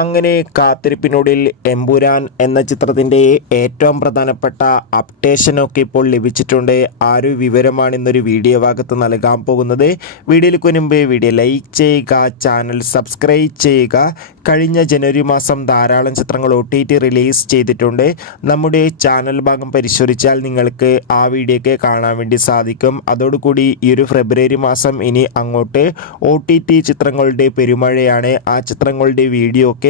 അങ്ങനെ കാത്തിരിപ്പിനൊടുവിൽ എമ്പുരാൻ എന്ന ചിത്രത്തിൻ്റെ ഏറ്റവും പ്രധാനപ്പെട്ട അപ്ഡേഷനൊക്കെ ഇപ്പോൾ ലഭിച്ചിട്ടുണ്ട്. ആ ഒരു വിവരമാണ് ഇന്നൊരു വീഡിയോ ഭാഗത്ത് നൽകാൻ പോകുന്നത്. വീഡിയോയ്ക്ക് മുൻപ് വീഡിയോ ലൈക്ക് ചെയ്യുക, ചാനൽ സബ്സ്ക്രൈബ് ചെയ്യുക. കഴിഞ്ഞ ജനുവരി മാസം ധാരാളം ചിത്രങ്ങൾ OTT റിലീസ് ചെയ്തിട്ടുണ്ട്. നമ്മുടെ ചാനൽ ഭാഗം പരിശോധിച്ചാൽ നിങ്ങൾക്ക് ആ വീഡിയോയ്ക്ക് കാണാൻ വേണ്ടി സാധിക്കും. അതോടുകൂടി ഈ ഒരു ഫെബ്രുവരി മാസം ഇനി അങ്ങോട്ട് OTT ചിത്രങ്ങളുടെ പെരുമഴയാണ്. ആ ചിത്രങ്ങളുടെ വീഡിയോ ഒക്കെ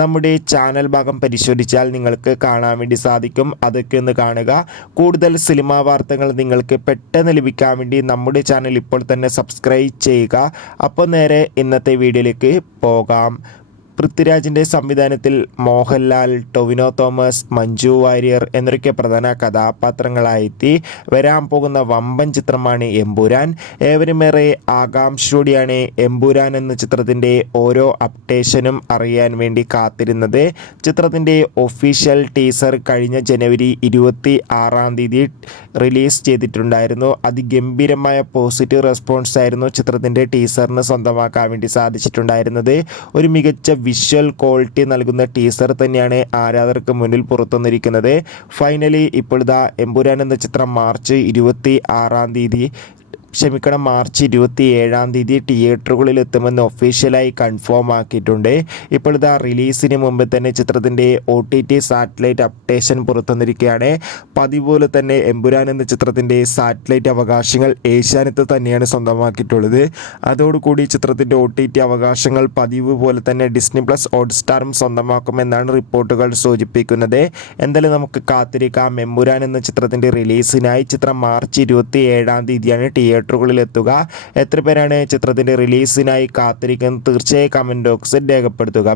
നമ്മുടെ ചാനൽ ഭാഗം പരിശോധിച്ചാൽ നിങ്ങൾക്ക് കാണാൻ വേണ്ടി സാധിക്കും. അതൊക്കെ ഒന്ന് കാണുക. കൂടുതൽ സിനിമാ വാർത്തകൾ നിങ്ങൾക്ക് പെട്ടെന്ന് ലഭിക്കാൻ വേണ്ടി നമ്മുടെ ചാനൽ ഇപ്പോൾ തന്നെ സബ്സ്ക്രൈബ് ചെയ്യുക. അപ്പോൾ നേരെ ഇന്നത്തെ വീഡിയോയിലേക്ക് പോകാം. പൃഥ്വിരാജിൻ്റെ സംവിധാനത്തിൽ മോഹൻലാൽ, ടൊവിനോ തോമസ്, മഞ്ജു വാര്യർ എന്നൊക്കെ പ്രധാന കഥാപാത്രങ്ങളായെത്തി വരാൻ പോകുന്ന വമ്പൻ ചിത്രമാണ് എമ്പുരാൻ. ഏവരുമേറെ ആകാംക്ഷയോടെയാണ് എമ്പുരാൻ എന്ന ചിത്രത്തിൻ്റെ ഓരോ അപ്ഡേഷനും അറിയാൻ വേണ്ടി കാത്തിരുന്നത്. ചിത്രത്തിൻ്റെ ഒഫീഷ്യൽ ടീസർ കഴിഞ്ഞ ജനുവരി 26 റിലീസ് ചെയ്തിട്ടുണ്ടായിരുന്നു. അതിഗംഭീരമായ പോസിറ്റീവ് റെസ്പോൺസ് ആയിരുന്നു ചിത്രത്തിൻ്റെ ടീസറിന് സ്വന്തമാക്കാൻ വേണ്ടി സാധിച്ചിട്ടുണ്ടായിരുന്നത്. ഒരു മികച്ച വിഷ്വൽ ക്വാളിറ്റി നൽകുന്ന ടീസർ തന്നെയാണ് ആരാധകർക്ക് മുന്നിൽ പുറത്തുവന്നിരിക്കുന്നത്. ഫൈനലി ഇപ്പോൾ ഇതാ എമ്പുരാൻ എന്ന ചിത്രം മാർച്ച് 27 തിയേറ്ററുകളിൽ എത്തുമെന്ന് ഒഫീഷ്യലായി കൺഫേം ആക്കിയിട്ടുണ്ട്. ഇപ്പോൾ ഇതാ റിലീസിന് മുമ്പ് തന്നെ ചിത്രത്തിൻ്റെ OTT സാറ്റലൈറ്റ് അപ്ഡേഷൻ പുറത്തുവന്നിരിക്കുകയാണ്. പതിവ് പോലെ തന്നെ എമ്പുരാൻ എന്ന ചിത്രത്തിൻ്റെ സാറ്റലൈറ്റ് അവകാശങ്ങൾ ഏഷ്യാനെറ്റ് തന്നെയാണ് സ്വന്തമാക്കിയിട്ടുള്ളത്. അതോടുകൂടി ചിത്രത്തിൻ്റെ OTT അവകാശങ്ങൾ പതിവ് പോലെ തന്നെ ഡിസ്നി പ്ലസ് ഹോട്ട്സ്റ്റാറും സ്വന്തമാക്കുമെന്നാണ് റിപ്പോർട്ടുകൾ സൂചിപ്പിക്കുന്നത്. എന്തായാലും നമുക്ക് കാത്തിരിക്കാം. എമ്പുരാൻ എന്ന ചിത്രത്തിൻ്റെ റിലീസിനായി ചിത്രം മാർച്ച് 27 തിയേറ്ററുകളിൽ എത്തുക. എത്ര പേരാണ് ചിത്രത്തിൻ്റെ റിലീസിനായി കാത്തിരിക്കുന്നത്? തീർച്ചയായും കമൻറ്റ് ബോക്സിൽ രേഖപ്പെടുത്തുക.